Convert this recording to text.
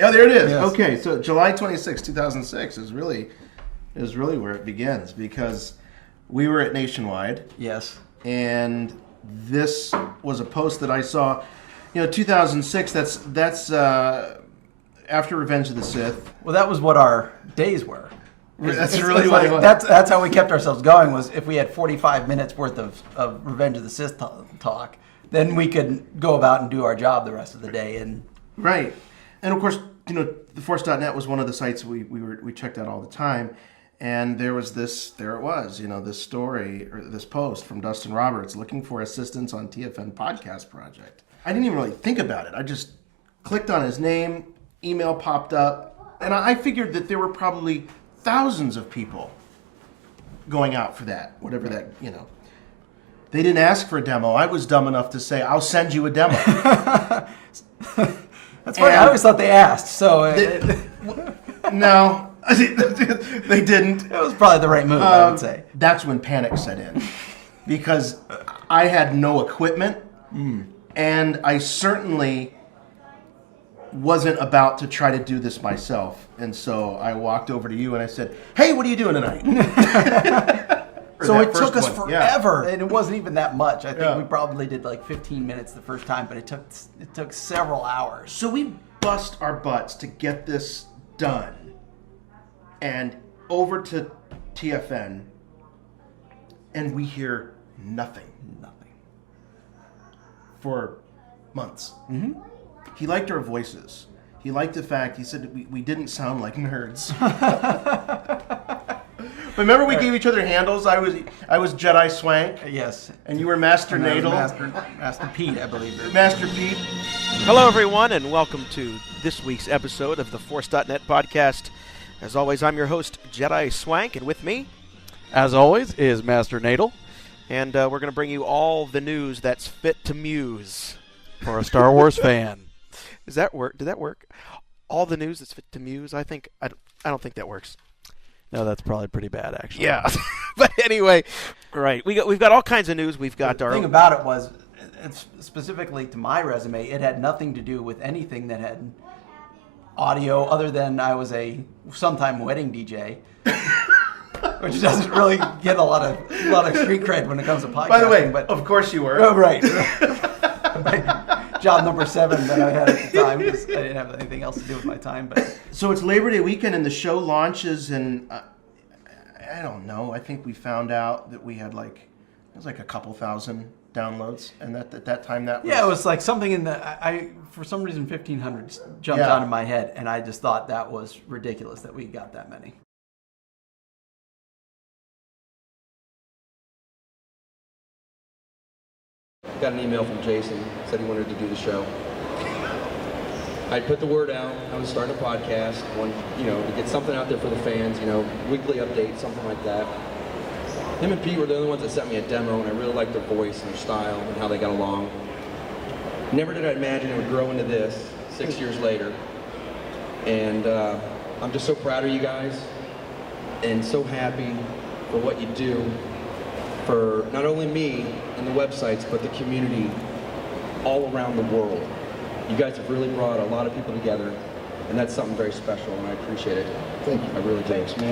Yeah, there it is. Yes. Okay, so July 26, 2006 is really where it begins, because we were at Nationwide. Yes. And this was a post that I saw, 2006. That's after Revenge of the Sith. Well, that was what our days were. That's It's really what like, it was. That's how we kept ourselves going. Was if we had 45 minutes worth of Revenge of the Sith talk, then we could go about and do our job the rest of the day. And Right, and of course, the Force.net was one of the sites we checked out all the time. And there was this story, or this post from Dustin Roberts looking for assistance on TFN podcast project. I didn't even really think about it. I just clicked on his name, email popped up, and I figured that there were probably thousands of people going out for that, whatever that, They didn't ask for a demo. I was dumb enough to say, I'll send you a demo. that's funny. I always thought they asked. So no. They didn't. It was probably the right move, I would say. That's when panic set in, because I had no equipment, and I certainly wasn't about to try to do this myself. And so I walked over to you and I said, "Hey, what are you doing tonight?" So it took us forever, Yeah. and it wasn't even that much. I think we probably did like 15 minutes the first time, but it took several hours. So we bust our butts to get this done. And over to TFN, and we hear nothing. Nothing. For months. Mm-hmm. He liked our voices. He liked the fact, he said we didn't sound like nerds. Remember we gave each other handles? I was Jedi Swank. Yes. And you were Master And I was Nadel. Master Pete, I believe. Master Pete. Hello, everyone, and welcome to this week's episode of the Force.net podcast. As always, I'm your host, Jedi Swank, and with me, as always, is Master Nadel. And we're going to bring you all the news that's fit to muse. For a Star Wars fan. Does that work? Did that work? All the news that's fit to muse? I don't think that works. No, that's probably pretty bad, actually. Yeah. But anyway, right. We've got all kinds of news. We've got The thing about it was, it's specifically to my resume, it had nothing to do with anything that had audio, other than I was a sometime wedding DJ, which doesn't really get a lot of street cred when it comes to podcasting. By the way, but of course you were. oh, right. Job number 7 that I had at the time, because I didn't have anything else to do with my time. But So it's Labor Day weekend and the show launches, and I don't know. I think we found out that we had it was like a couple thousand downloads, and at that time that was... yeah, it was like something in the for some reason 1,500 jumped out of my head, and I just thought that was ridiculous that we got that many. Got an email from Jason, said he wanted to do the show. I put the word out, I was starting a podcast, wanted, to get something out there for the fans, weekly updates, something like that. Him and Pete were the only ones that sent me a demo, and I really liked their voice and their style and how they got along. Never did I imagine it would grow into this 6 years later. And I'm just so proud of you guys, and so happy for what you do for not only me and the websites, but the community all around the world. You guys have really brought a lot of people together, and that's something very special, and I appreciate it. Thank you. I really do. Thanks, man.